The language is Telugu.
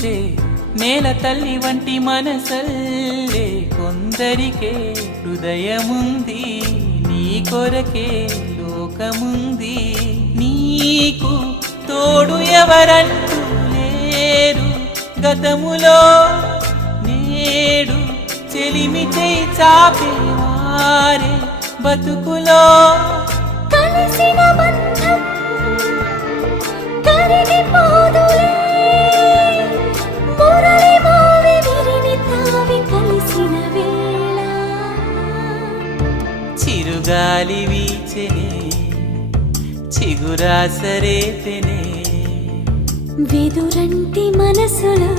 పూసే నేల తల్లి వంటి మనసల్లే కొందరికే హృదయముంది, నీ కొరకే లోకముంది. నీకు తోడు ఎవరంటూ లేరు గతములో, నేడు చెలిమి చేయి చాపేవారే బతుకులో. కలిసిన బంధం కరిగిపోదులే, మురళి మోవి విరిని తావి కలిసిన వేళ. చిరుగాలి వీచెనే చిగురాసరేతెనే, వెదురంటి మనసులో